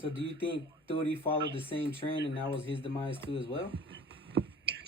So do you think Turi followed the same trend and that was his demise too as well?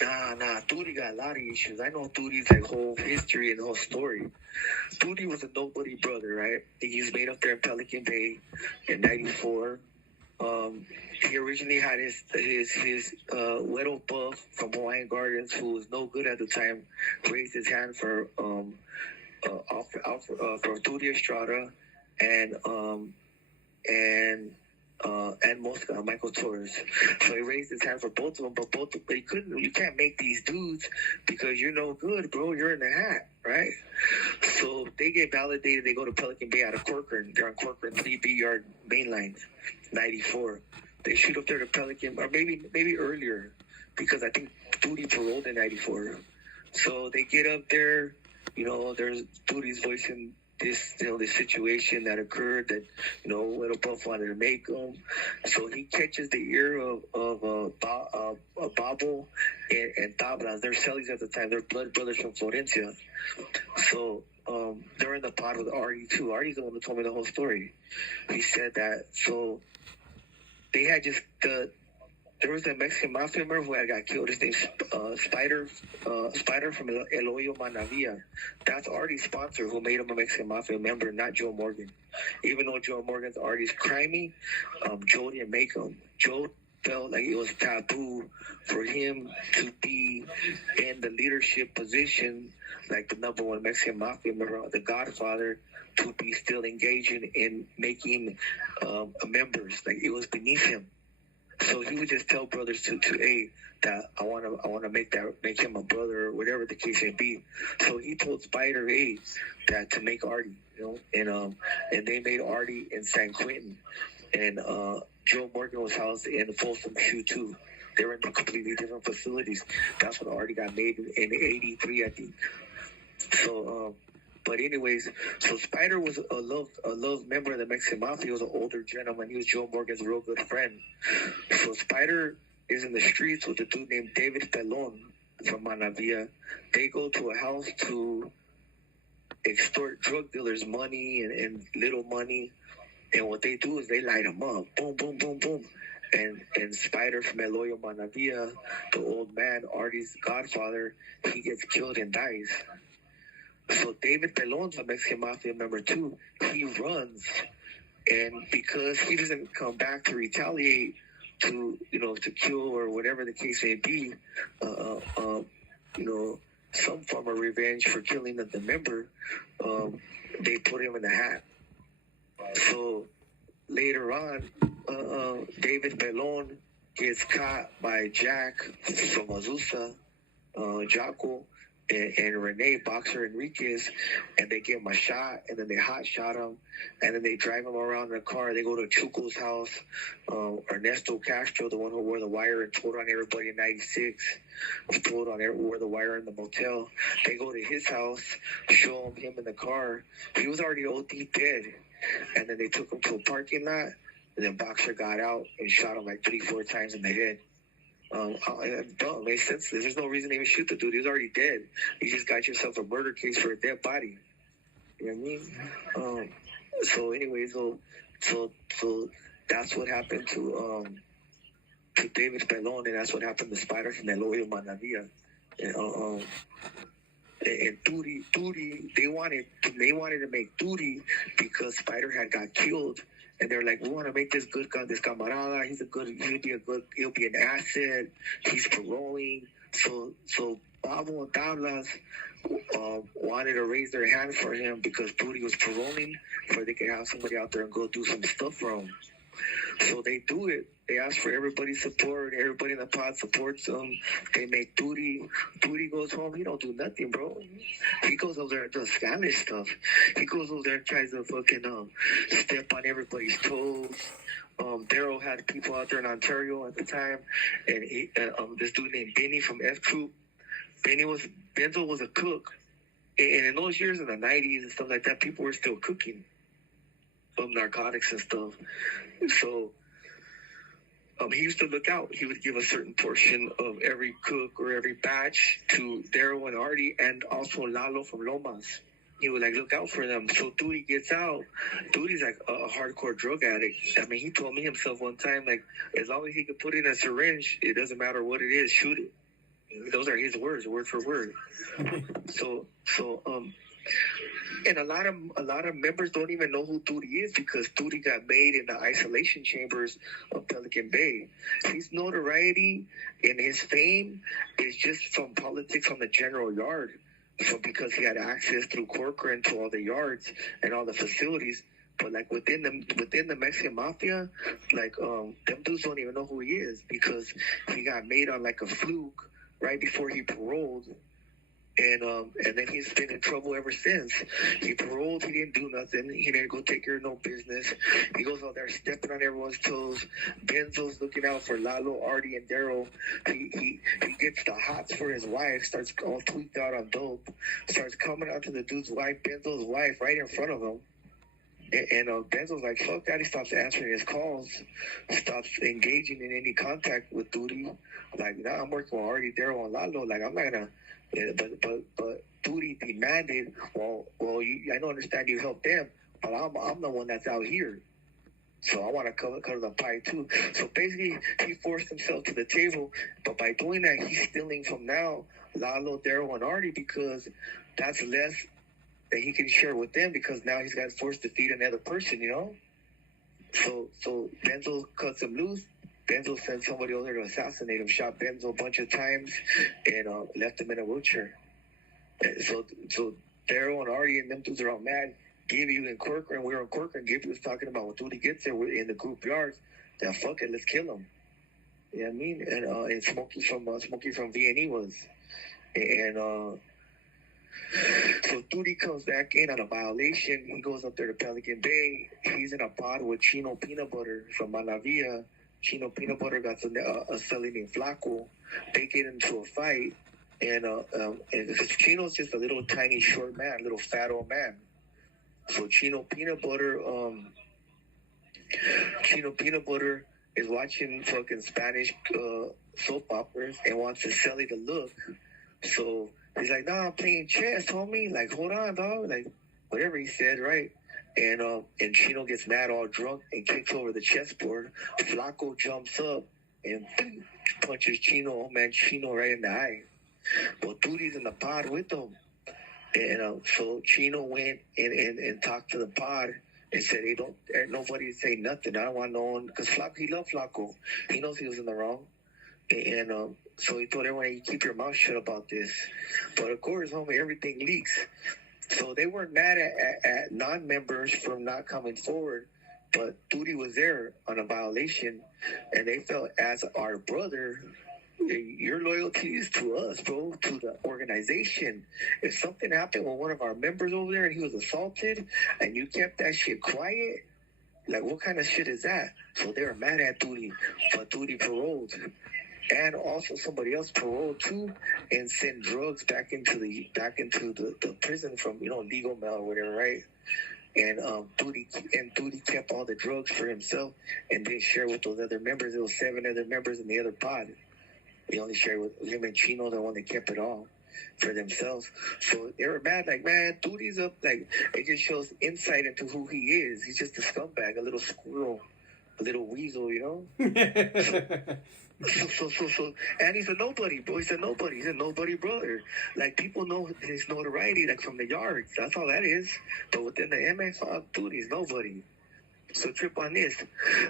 Nah. Turi got a lot of issues. I know Turi's like whole history and whole story. Turi was a nobody brother, right? He was made up there in Pelican Bay in '94. He originally had his little buff from Hawaiian Gardens, who was no good at the time, raised his hand for for Turi Estrada and Mosca, Michael Torres. So he raised his hand for both of them, but they couldn't. You can't make these dudes because you're no good, bro. You're in the hat, right? So they get validated. They go to Pelican Bay out of Corcoran. They're on Corcoran 3B yard main lines, 94. They shoot up there to Pelican, or maybe earlier, because I think Turi paroled in '94. So they get up there. There's Turi's voicing this situation that occurred that Little Buff wanted to make him. So he catches the ear of Babo and Tablas. They're cellies at the time. They're blood brothers from Florencia. So they're in the pod with Artie too. Artie's the one who told me the whole story. He said that so they had just there was a Mexican mafia member who had got killed. His name's Spider from El Hoyo Manavia. That's Artie's sponsor who made him a Mexican mafia member, not Joe Morgan. Even though Joe Morgan's Artie's crimey, Joe didn't make him. Joe felt like it was taboo for him to be in the leadership position, like the number one Mexican mafia member, the Godfather, to be still engaging in making members. Like it was beneath him. So he would just tell brothers to hey, that I want to make him a brother or whatever the case may be. So he told Spider A that to make Artie, and they made Artie in San Quentin, and Joe Morgan was housed in Folsom Shoe too. They were in completely different facilities. That's when Artie got made in '83, I think. So. But anyways, so Spider was a love member of the Mexican Mafia. He was an older gentleman. He was Joe Morgan's real good friend. So Spider is in the streets with a dude named David Pelon from Manavia. They go to a house to extort drug dealers money and little money. And what they do is they light them up. Boom, boom, boom, boom. And Spider from El Hoyo Manavia, the old man, Artie's godfather, he gets killed and dies. So David Pelon's a Mexican Mafia member too. He runs, and because he doesn't come back to retaliate, to kill or whatever the case may be, some form of revenge for killing the member, they put him in the hat. So later on, David Pelon gets caught by Jack from Azusa, Jaco, and Rene Boxer Enriquez, and they give him a shot, and then they hot shot him, and then they drive him around in a car. They go to Chuco's house. Ernesto Castro, the one who wore the wire and told on everybody in '96, wore the wire in the motel. They go to his house, show him in the car. He was already OD dead, and then they took him to a parking lot, and then Boxer got out and shot him like 3-4 times in the head. It makes sense. There's no reason to even shoot the dude. He was already dead. You just got yourself a murder case for a dead body. You know what I mean? So anyway, so that's what happened to David Pelon, and that's what happened to Spider from El Hoyo Manavia. And Turi, they wanted to make Turi because Spider had got killed. And they're like, we want to make this good guy, this camarada. He'll be an asset. He's paroling. So Pablo and Tablas wanted to raise their hand for him because Turi was paroling, so they could have somebody out there and go do some stuff for him. So they do it. They ask for everybody's support. Everybody in the pod supports them. They make Turi. Turi goes home. He don't do nothing, bro. He goes over there and does Spanish stuff. He goes over there and tries to fucking step on everybody's toes. Daryl had people out there in Ontario at the time, and this dude named Benny from F Troop. Benzo was a cook, and in those years in the '90s and stuff like that, people were still cooking narcotics and stuff. So he used to look out. He would give a certain portion of every cook or every batch to Daryl and Artie, and also Lalo from Lomas. he would like look out for them. So Turi gets out. Turi's like a hardcore drug addict. I mean, he told me himself one time, like, as long as he could put in a syringe, it doesn't matter what it is, shoot it. Those are his words, word for word. So, and a lot of members don't even know who Turi is because Turi got made in the isolation chambers of Pelican Bay. His notoriety and his fame is just from politics on the general yard. So because he had access through Corcoran to all the yards and all the facilities, but like within the Mexican mafia, like them dudes don't even know who he is because he got made on like a fluke right before he paroled. And then he's been in trouble ever since. He paroled, he didn't do nothing. He didn't go take care of no business. He goes out there stepping on everyone's toes. Benzo's looking out for Lalo, Artie, and Daryl. He gets the hots for his wife, starts all tweaked out on dope, starts coming out to the dude's wife, Benzo's wife, right in front of him. And Benzo's like, fuck that. He stops answering his calls, stops engaging in any contact with Turi. Like, nah, I'm working with Artie, Daryl, and Lalo. Like, I'm not gonna. Yeah, but Turi demanded, I don't understand you help them, but I'm the one that's out here. So I want to cover the pie too. So basically, he forced himself to the table, but by doing that, he's stealing from now Lalo, Daryl, and Artie because that's less that he can share with them because now he's got forced to feed another person, you know? So Benzo cuts him loose. Benzo sent somebody over there to assassinate him, shot Benzo a bunch of times, and left him in a wheelchair. And so Daryl and Artie and them dudes are all mad. Gibby and Corcoran, we were in Corcoran. Gibby was talking about when Turi gets there, we're in the group yards. Then fuck it, let's kill him. You know what I mean? And Smokey from V&E was. And so Turi comes back in on a violation. He goes up there to Pelican Bay. He's in a pod with Chino Peanut Butter from Mafia. Chino Peanut Butter got a seller named Flaco. They get into a fight, and Chino's just a little tiny short man, little fat old man. So Chino Peanut Butter is watching fucking Spanish soap operas and wants to sell it a look. So he's like, nah, I'm playing chess, homie. Like, hold on, dog. Like, whatever he said, right? And Chino gets mad, all drunk, and kicks over the chessboard. Flaco jumps up and punches Chino right in the eye. But Turi's in the pod with him. And so Chino went and talked to the pod and said, hey, nobody say nothing. I don't want no one, because he loved Flaco. He knows he was in the wrong. And so he told everyone, you keep your mouth shut about this. But of course, homie, everything leaks. So they weren't mad at non-members from not coming forward, but Turi was there on a violation, and they felt as our brother, your loyalty is to us, bro, to the organization. If something happened with one of our members over there and he was assaulted, and you kept that shit quiet, like what kind of shit is that? So they were mad at Turi, but Turi paroled. And also somebody else paroled too and sent drugs back into the prison from, legal mail or whatever, right? And Turi kept all the drugs for himself and didn't share with those other members. There was 7 other members in the other pod. He only shared with him and Chino, the one that kept it all for themselves. So they were mad, like, man, Turi's up, like, it just shows insight into who he is. He's just a scumbag, a little squirrel, a little weasel, So, and he's a nobody, bro. He's a nobody brother. Like, people know his notoriety, like, from the yards. That's all that is. But within the MX, dude, he's nobody. So trip on this.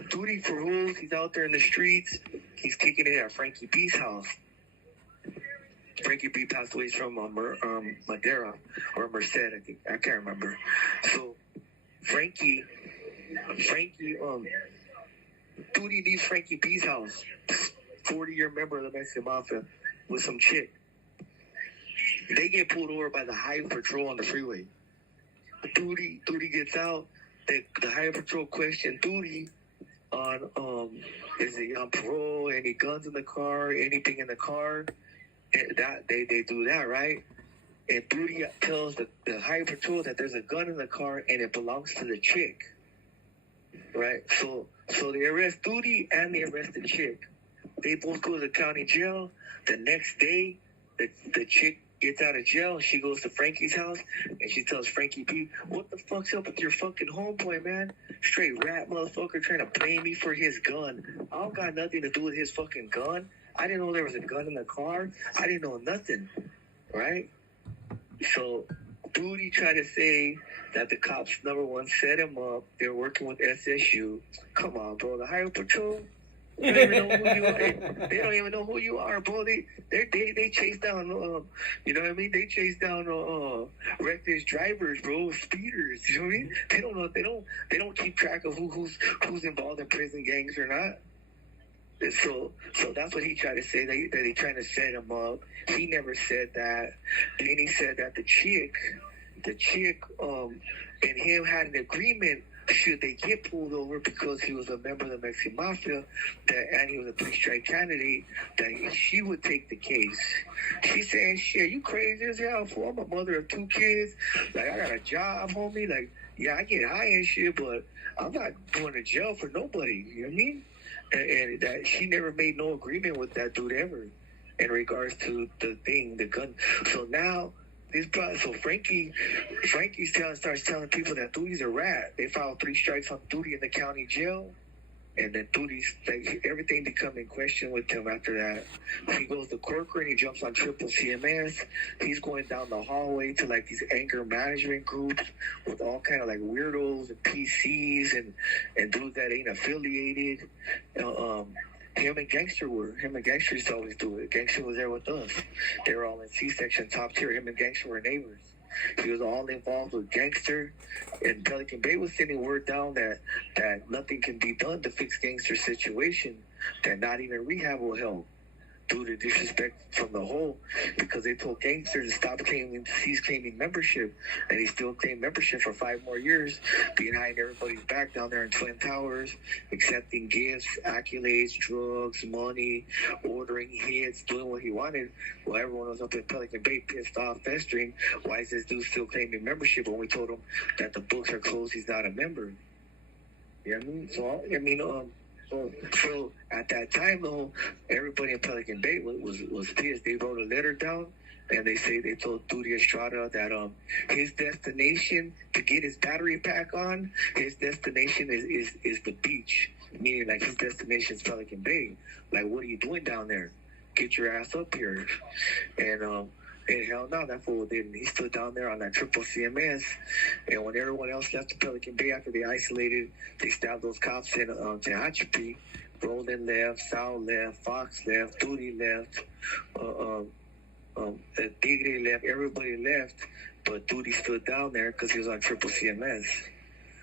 Turi paroles. He's out there in the streets. He's kicking it at Frankie B's house. Frankie B passed away from Madeira or Merced, I think. I can't remember. So Frankie, Turi leaves Frankie B's house, 40-year member of the Mexican Mafia, with some chick. They get pulled over by the Highway Patrol on the freeway. Turi gets out. The Highway Patrol questioned Turi on is he on parole, any guns in the car, anything in the car. And that they do that, right? And Turi tells the Highway Patrol that there's a gun in the car and it belongs to the chick. Right? So they arrest Turi and they arrest the chick. They both go to the county jail. The next day, the chick gets out of jail. She goes to Frankie's house and she tells Frankie P, "What the fuck's up with your fucking homeboy, man? Straight rat motherfucker trying to blame me for his gun. I don't got nothing to do with his fucking gun. I didn't know there was a gun in the car. I didn't know nothing." Right? So Turi tried to say that the cops, number one, set him up. They're working with SSU. Come on, bro. The Highway Patrol. They don't even know who you are. They don't even know who you are, bro. They chase down, you know what I mean? They chase down reckless drivers, bro, speeders. You know what I mean? They don't know. They don't keep track of who's involved in prison gangs or not. So that's what he tried to say. That they trying to set him up. He never said that. Then he said that the chick, and him had an agreement. Should they get pulled over because he was a member of the Mexican Mafia, and he was a three-strike candidate, that she would take the case. She saying, "Shit, you crazy as hell, fool. I'm a mother of 2 kids. Like, I got a job, homie. Like, yeah, I get high and shit, but I'm not going to jail for nobody." You know what I mean? And that she never made no agreement with that dude ever in regards to the gun. So now, Frankie's starts telling people that Turi's a rat. They filed 3 strikes on Turi in the county jail, and then Turi's like everything become in question with him after that. He goes to Corcoran, he jumps on triple CMS. He's going down the hallway to like these anger management groups with all kind of like weirdos and PCs and dudes that ain't affiliated. Him and Gangster used to always do it. Gangster was there with us. They were all in C-section, top tier. Him and Gangster were neighbors. He was all involved with Gangster. And Pelican Bay was sending word down that nothing can be done to fix Gangster's situation, that not even rehab will help due to disrespect from the whole, because they told Gangster to stop cease claiming membership, and he still claimed membership for 5 more years, behind everybody's back down there in Twin Towers, accepting gifts, accolades, drugs, money, ordering hits, doing what he wanted, while everyone was up in Pelican Bay pissed off, festering. Why is this dude still claiming membership when we told him that the books are closed, he's not a member? You know what I mean? So at that time, though, everybody in Pelican Bay was pissed. They wrote a letter down, and they told Turi Estrada that his destination to get his battery pack on, his destination is the beach, meaning like his destination is Pelican Bay. Like, what are you doing down there? Get your ass up here. And hell no, that fool didn't. He stood down there on that triple CMS, and when everyone else left the Pelican Bay after they isolated, they stabbed those cops in Tehachapi. Roland left, Sal left, Fox left, Turi left, Tigre left, everybody left, but Turi stood down there because he was on triple CMS.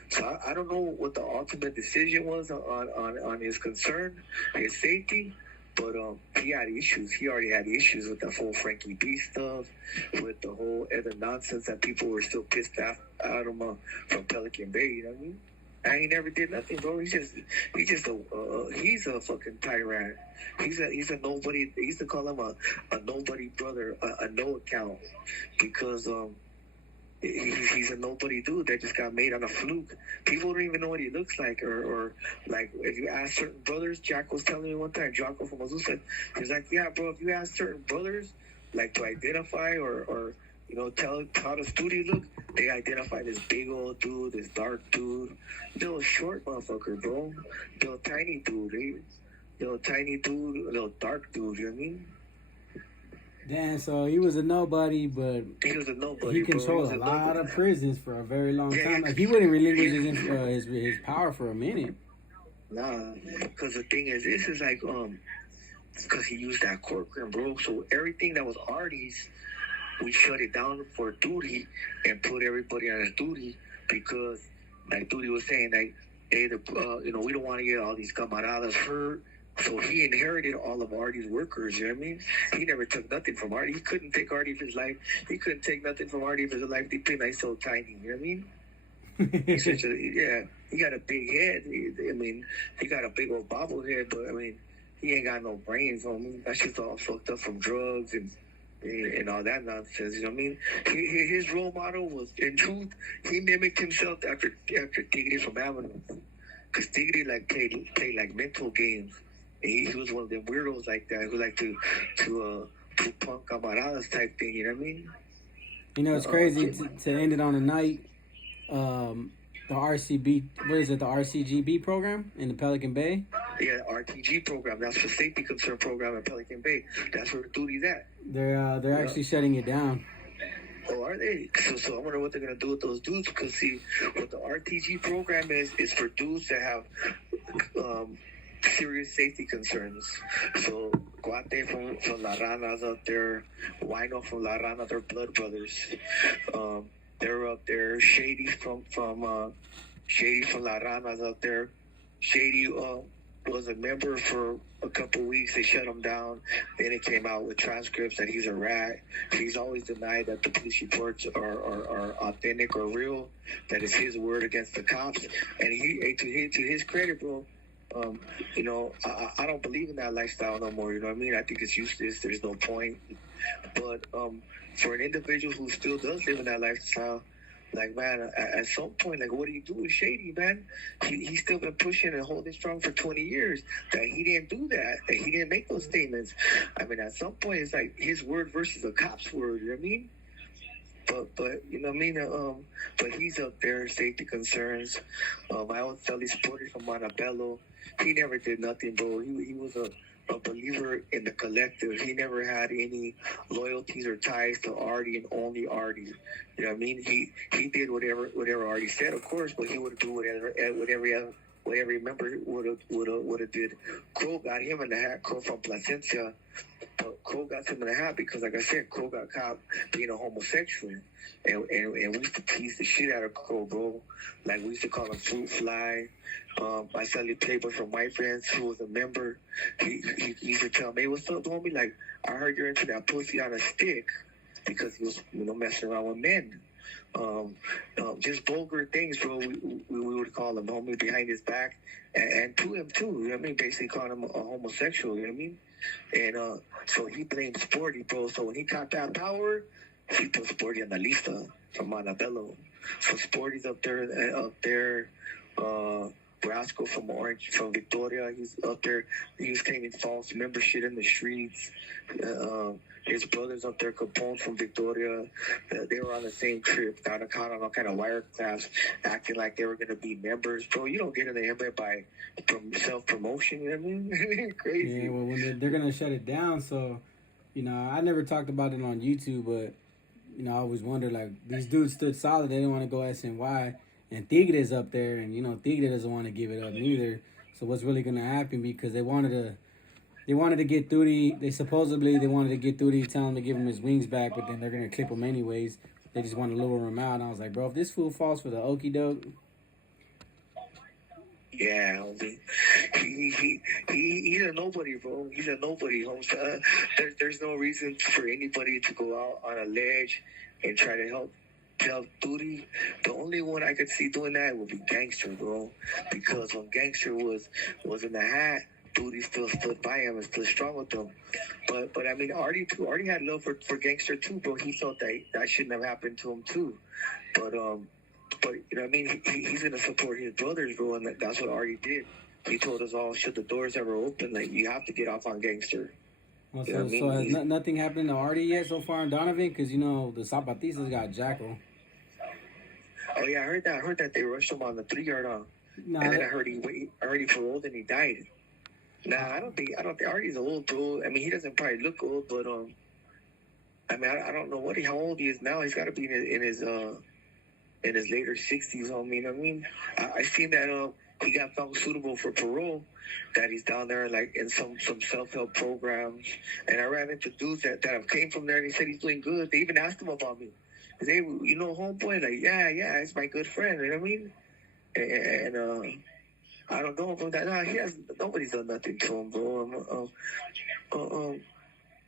So I don't know what the ultimate decision was on his concern, his safety. But he had issues. He already had issues with the whole Frankie B stuff, with the whole other nonsense that people were still pissed off at him from Pelican Bay. You know what I mean? And he never did nothing, bro. He's a fucking tyrant. He's a nobody. They used to call him a nobody brother, a no account, because he's a nobody dude that just got made on a fluke. People don't even know what he looks like, or like if you ask certain brothers, Jack was telling me one time, Jocko from Azusa, he was like, yeah, bro, if you ask certain brothers, like to identify or you know, tell how the studio look, they identify this big old dude, this dark dude, little short motherfucker, bro, little tiny dude, little tiny dude, little dark dude, you know what I mean? Damn, so he was a nobody, but he controlled a lot of prisons for a very long time. Like, he wouldn't relinquish his power for a minute. Nah, because the thing is, this is like, because he used that Corcoran, bro. So everything that was Artie's, we shut it down for duty and put everybody on his duty, because, like Turi was saying, like, hey, you know, we don't want to get all these camaradas hurt. So he inherited all of Artie's workers, you know what I mean? He never took nothing from Artie. He couldn't take Artie for his life. He couldn't take nothing from Artie for his life. They think he's so tiny, you know what I mean? He's such he got a big head. He got a big old bobblehead, but, I mean, he ain't got no brains on him. That's just all fucked up from drugs and all that nonsense, you know what I mean? His role model was, in truth, he mimicked himself after Tigre from Avenue. Because Tigre, like, played like mental games. He was one of them weirdos like that who like to punk camaradas type thing. You know what I mean? You know, it's crazy to end it on a night. The RCB, what is it? The RCGB program in the Pelican Bay. Yeah, RTG program. That's the safety concern program in Pelican Bay. That's where the duty's at. They're actually shutting it down. Oh, are they? So I wonder what they're gonna do with those dudes. Because see, what the RTG program is for dudes that have serious safety concerns. So Guate from La Rana's up there, Wino from La Rana, they're blood brothers. They're up there. Shady from La Rana's up there. Shady was a member for a couple weeks. They shut him down. Then it came out with transcripts that he's a rat. He's always denied that the police reports are authentic or real. That is his word against the cops. And to his credit, bro. You know, I don't believe in that lifestyle no more. You know what I mean? I think it's useless. There's no point. But for an individual who still does live in that lifestyle, like, man, at some point, like, what do you do with Shady, man? He's still been pushing and holding strong for 20 years. That he didn't do that. That he didn't make those statements. I mean, at some point, it's like his word versus a cop's word. You know what I mean? But you know what I mean? But he's up there, safety concerns. I always tell these supporters from Montebello, he never did nothing, bro. He was a believer in the collective. He never had any loyalties or ties to Artie and only Artie. You know what I mean? He did whatever Artie said, of course, but he would do whatever member would have did. Crow got him in the hat. Crow from Placencia. But Crow got him in the hat because, like I said, Crow got caught being a homosexual. And we used to tease the shit out of Crow, bro. Like, we used to call him Fruit Fly. My celly playboy from my friends who was a member, he used to tell me, hey, what's up, homie? Like, I heard you're into that pussy on a stick because he was, you know, messing around with men. Just vulgar things, bro. We would call him homie behind his back and to him, too. You know what I mean? Basically calling him a homosexual, you know what I mean? And so he blamed Sporty, bro. So when he got that power, he put Sporty on the lista from Montebello. So Sporty's up there. Brasco from Victoria, he's up there. He was claiming false membership in the streets. His brothers up there, Capone from Victoria, they were on the same trip. Got caught on all kind of wiretaps, acting like they were going to be members. Bro, you don't get in the NBA by self-promotion, you know what I mean? Crazy. Yeah, well, when they're going to shut it down, so, you know, I never talked about it on YouTube, but, you know, I always wonder, like, these dudes stood solid. They didn't want to go SNY. And Tigre's up there, and, you know, Tigre doesn't want to give it up neither. So what's really going to happen? Because they wanted to get Turi. They wanted to get Turi, tell him to give him his wings back, but then they're going to clip him anyways. They just want to lure him out. And I was like, bro, if this fool falls for the okie doke. Yeah, he's a nobody, bro. He's a nobody, Holmes. There's no reason for anybody to go out on a ledge and try to help Turi. The only one I could see doing that would be Gangster, bro. Because when Gangster was in the hat, Turi still stood by him and stood strong with him. But I mean, Artie had love for Gangster too, bro. He felt that shouldn't have happened to him too. But you know what I mean? He's gonna support his brothers, bro, and that's what Artie did. He told us all, should the doors ever open, like, you have to get off on Gangster. Well, so has nothing happened to Artie yet so far in Donovan? Because, you know, the Zapatistas got Jackal. Oh yeah, I heard that they rushed him on the 3-yard on. And then I heard he paroled and he died. Nah, I don't think Artie's old, bro. I mean, he doesn't probably look old, but I mean, I don't know how old he is now. He's got to be in his later 60s. I mean, I seen that he got found suitable for parole. That he's down there like in some self-help programs, and I ran into dudes that have came from there and he said he's doing good. They even asked him about me. They, you know, homeboy, like, yeah, it's my good friend, you know what I mean? And I don't know about that. Nah, nobody's done nothing to him, bro.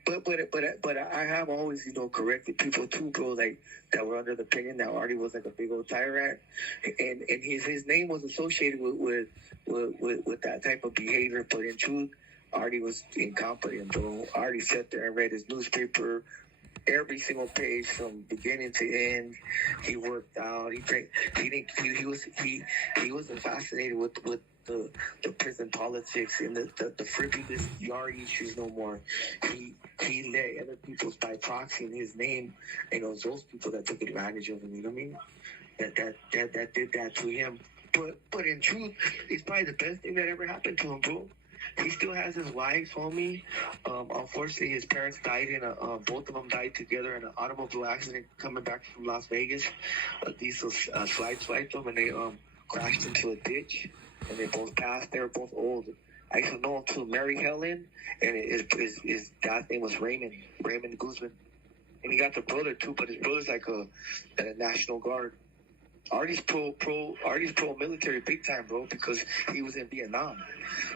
But I have always, you know, corrected people too, bro, like, that were under the opinion that Artie was like a big old tire rat, and his name was associated with that type of behavior. But in truth, Artie was incompetent, bro. Artie sat there and read his newspaper. Every single page from beginning to end, he worked out. He wasn't fascinated with the prison politics and the frivolous yard issues no more. He let other people by proxy in his name, and it was those people that took advantage of him. You know what I mean? That did that to him. But in truth, it's probably the best thing that ever happened to him, bro. He still has his wife, homie. Unfortunately, his parents died both of them died together in an automobile accident coming back from Las Vegas. A diesel swiped them, and they crashed into a ditch, and they both passed. They were both old. I used to know him too, Mary Helen, and his dad's name was Raymond Guzman. And he got the brother too, but his brother's like a National Guard. Artie's pro military big time, bro, because he was in Vietnam.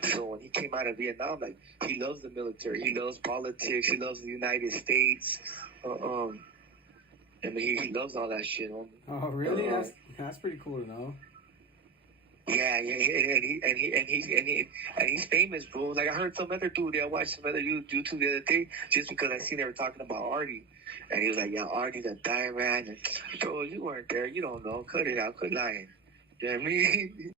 So when he came out of Vietnam, like, he loves the military, he loves politics, he loves the United States. I mean, he loves all that shit. Oh, really? That's pretty cool to know. Yeah, and he's famous, bro. Like, I heard some other dude. I watched some other YouTube the other day just because I seen they were talking about Artie. And he was like, yeah, Artie the diamond. And, bro, you weren't there. You don't know. Cut it out. Quit lying. You know what I mean?